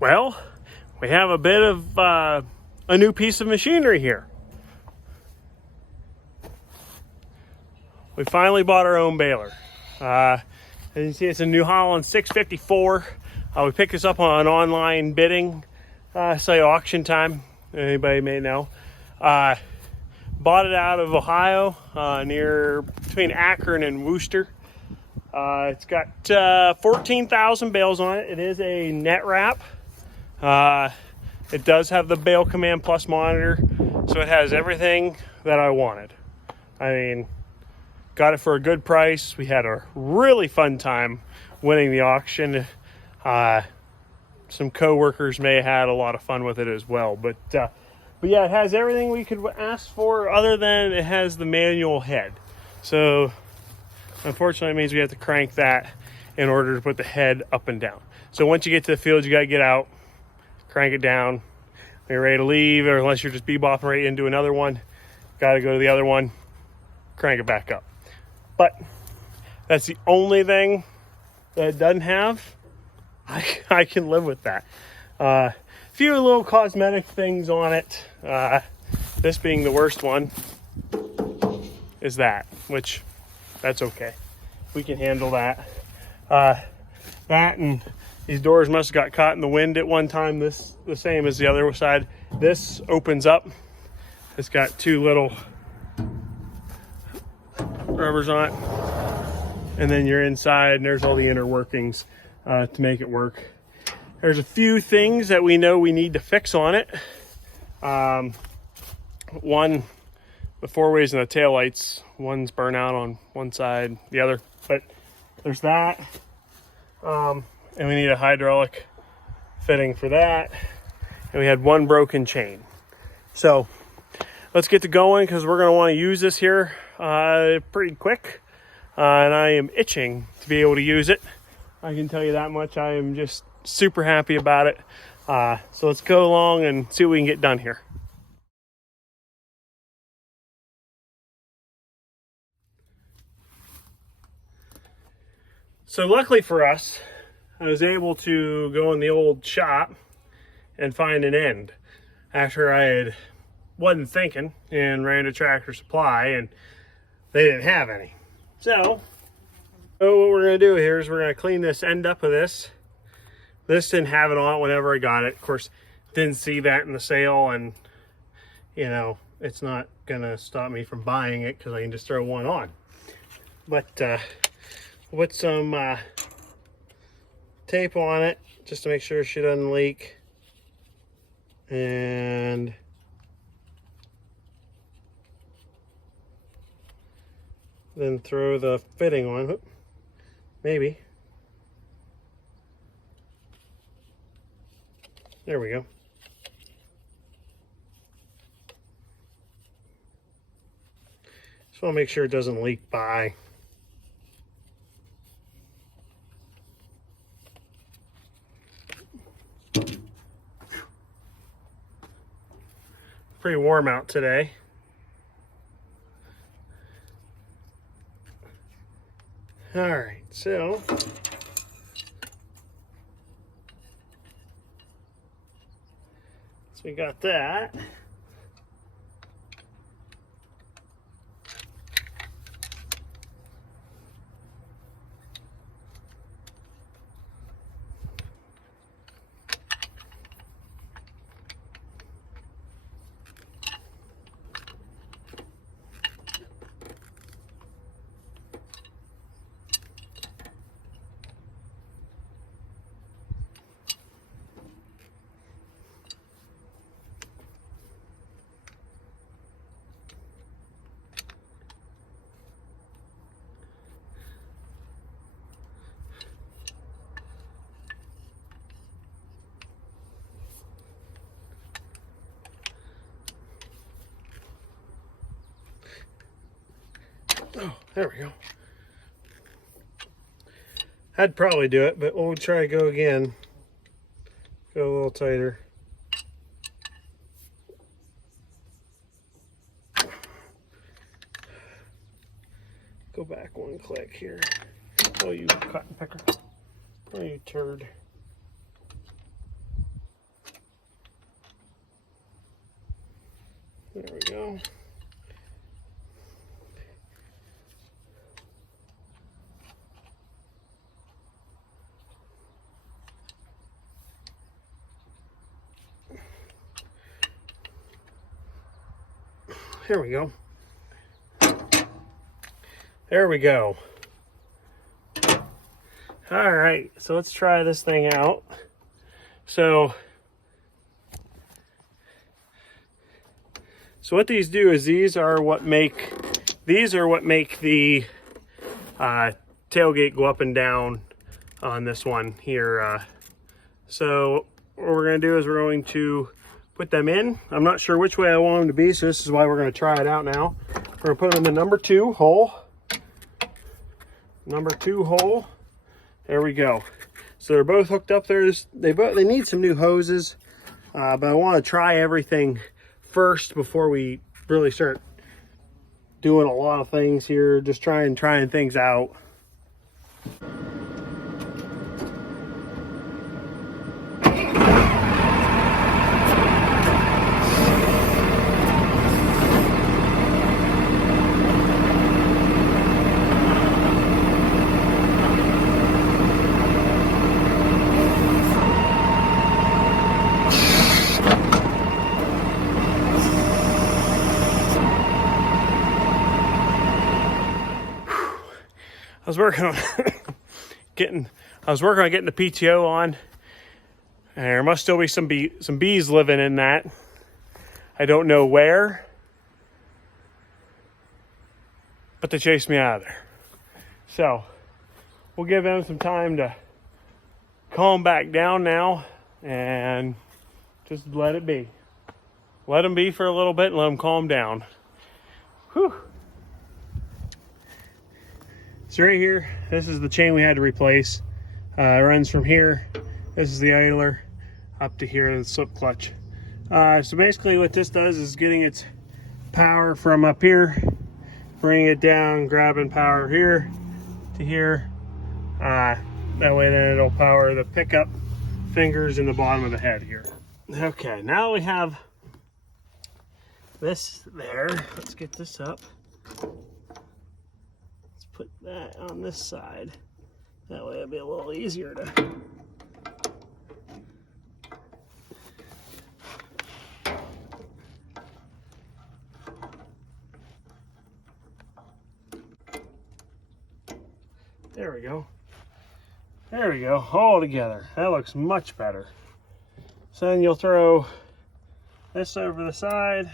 Well, we have a bit of a new piece of machinery here. We finally bought our own baler. As you can see, it's a New Holland 654. We picked this up on online bidding, say auction time, anybody may know. Bought it out of Ohio, between Akron and Worcester. It's got 14,000 bales on it. It is a net wrap. It does have the Bale Command Plus monitor, so it has everything that I wanted. I mean, got it for a good price. We had a really fun time winning the auction. Some co-workers may have had a lot of fun with it as well, but yeah, it has everything we could ask for, other than it has the manual head. So unfortunately, it means we have to crank that in order to put the head up and down. So once you get to the field, you got to get out, crank it down. When you're ready to leave, or unless you're just bebopping right into another one, got to go to the other one, crank it back up. But that's the only thing that it doesn't have. I can live with that. A few little cosmetic things on it. This being the worst one is that, which that's okay. We can handle that. That and these doors must have got caught in the wind at one time. This the same as the other side. This opens up. It's got two little rubbers on it, and then you're inside, and there's all the inner workings to make it work. There's a few things that we know we need to fix on it. One, the four ways and the tail lights. One's burnt out on one side, the other. But there's that. And we need a hydraulic fitting for that. And we had one broken chain. So let's get to going, because we're going to want to use this here pretty quick. And I am itching to be able to use it. I can tell you that much. I am just super happy about it. So let's go along and see what we can get done here. So luckily for us, I was able to go in the old shop and find an end after wasn't thinking and ran to Tractor Supply, and they didn't have any. So what we're going to do here is we're going to clean this end up of this. This didn't have it on it whenever I got it. Of course, didn't see that in the sale, and you know, it's not going to stop me from buying it because I can just throw one on. But put some tape on it just to make sure she doesn't leak, and then throw the fitting on. Maybe. There we go. Just want to make sure it doesn't leak by. Pretty warm out today. All right, so we got that. Oh, there we go. I'd probably do it, but we'll try to go again. Go a little tighter. Go back one click here. Oh, you cotton picker. Oh, you turd. There we go. There we go. There we go. All right, so let's try this thing out. So what these do is these are what make the tailgate go up and down on this one here. So what we're going to do is we're going to put them in. I'm not sure which way I want them to be, so this is why we're going to try it out now. We're going to put them in the number 2 hole. Number 2 hole. There we go. So they're both hooked up there. They need some new hoses, but I want to try everything first before we really start doing a lot of things here. Just trying things out. I was working on getting the PTO on, and there must still be some bees living in that. I don't know where, but they chased me out of there. So we'll give them some time to calm back down now and just let it be. Let them be for a little bit and let them calm down. Whew. So right here, this is the chain we had to replace. It runs from here, this is the idler, up to here, the slip clutch. So basically what this does is getting its power from up here, bringing it down, grabbing power here to here. That way then it'll power the pickup fingers in the bottom of the head here. Okay, now we have this there. Let's get this up. Put that on this side. That way it'll be a little easier to there we go. There we go, all together. That looks much better. So then you'll throw this over the side.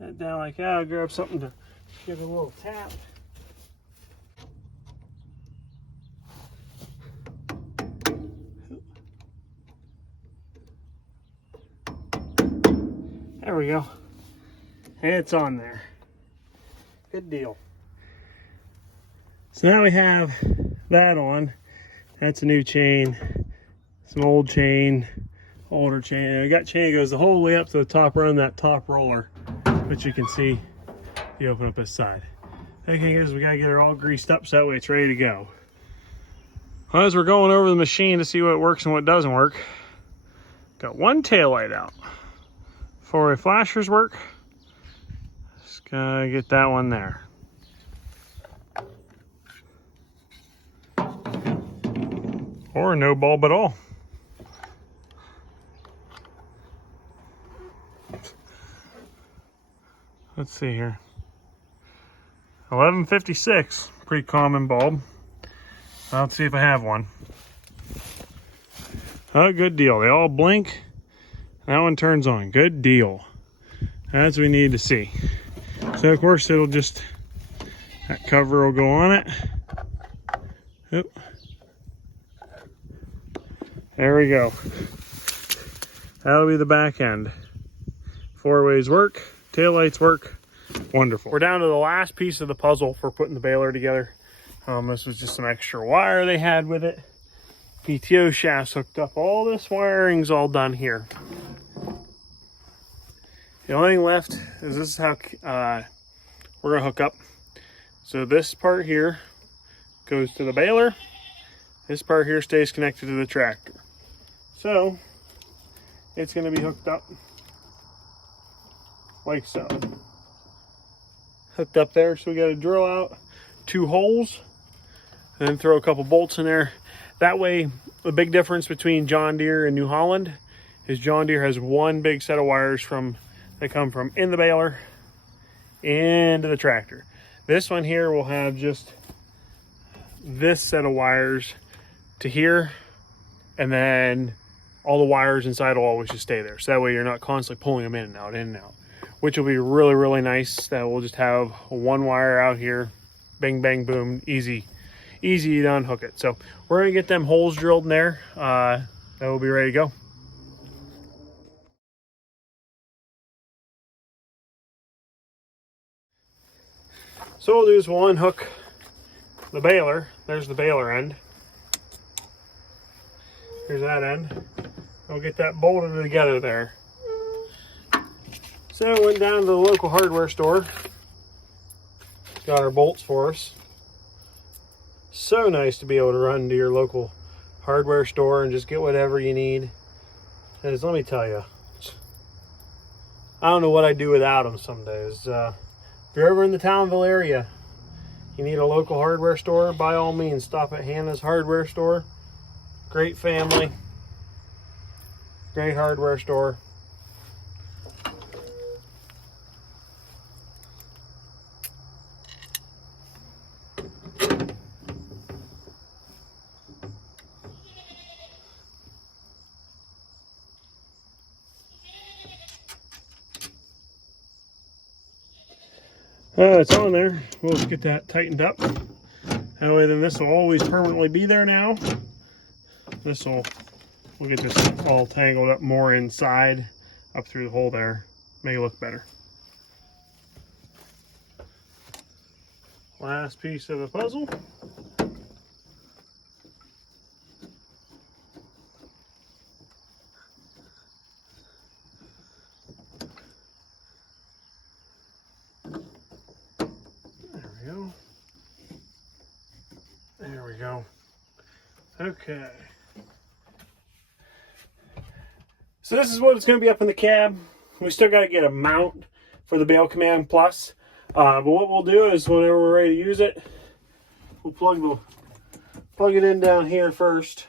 That down like that. I'll grab something to give it a little tap. There we go. And it's on there. Good deal. So now we have that on. That's a new chain. Some old chain. Older chain. We got chain that goes the whole way up to the top run, that top roller, which you can see if you open up this side. The thing is, we gotta get it all greased up so that way it's ready to go. Well, as we're going over the machine to see what works and what doesn't work, got one tail light out. For flashers work, just gotta get that one there. Or no bulb at all. Let's see here. 1156, pretty common bulb. Let's see if I have one. Oh, good deal. They all blink. That one turns on. Good deal. That's what we need to see. So of course it'll just, that cover will go on it. Oop. There we go. That'll be the back end. 4-ways work. Taillights work. Wonderful. We're down to the last piece of the puzzle for putting the baler together. This was just some extra wire they had with it. PTO shafts hooked up. All this wiring's all done here. The only thing left is this is how we're gonna hook up. So this part here goes to the baler. This part here stays connected to the tractor. So it's going to be hooked up like so. Hooked up there, so we got to drill out 2 holes and then throw a couple bolts in there. That way, the big difference between John Deere and New Holland is John Deere has one big set of wires that come from in the baler into the tractor. This one here will have just this set of wires to here, and then all the wires inside will always just stay there. So that way you're not constantly pulling them in and out, which will be really, really nice. That we'll just have one wire out here, bang, bang, boom, easy to unhook it. So we're gonna get them holes drilled in there. That will be ready to go. So what we'll do is we'll unhook the baler. There's the baler end. Here's that end. We'll get that bolted together there. So we went down to the local hardware store. Got our bolts for us. So nice to be able to run to your local hardware store and just get whatever you need. Because let me tell you, I don't know what I'd do without them some days. If you're ever in the Townville area, you need a local hardware store, by all means, stop at Hannah's Hardware Store. Great family, great hardware store. It's on there. We'll just get that tightened up. That way then this will always permanently be there now. We'll get this all tangled up more inside, up through the hole there. Make it look better. Last piece of the puzzle. There we go. Okay. So this is what it's going to be up in the cab. We still got to get a mount for the Bale Command Plus. But what we'll do is whenever we're ready to use it, we'll plug it in down here first.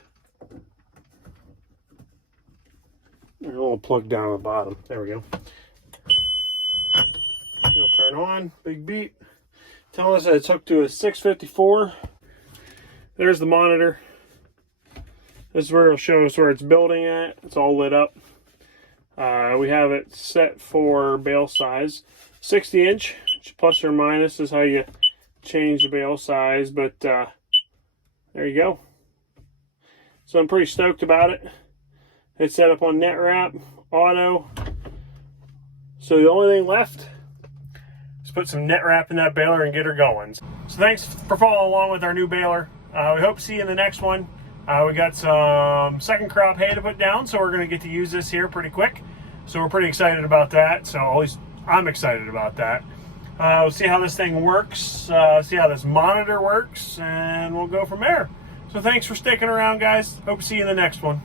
There's a little plug down at the bottom. There we go. It'll turn on. Big beep. Tell us that it's hooked to a 654. There's the monitor. This is where it'll show us where it's building at. It's all lit up. We have it set for bale size. 60 inch, plus or minus is how you change the bale size, but there you go. So I'm pretty stoked about it. It's set up on net wrap, auto. So the only thing left is put some net wrap in that baler and get her going. So thanks for following along with our new baler. We hope to see you in the next one. We got some second crop hay to put down, so we're going to get to use this here pretty quick. So we're pretty excited about that. So at least I'm excited about that. We'll see how this thing works, see how this monitor works, and we'll go from there. So thanks for sticking around, guys. Hope to see you in the next one.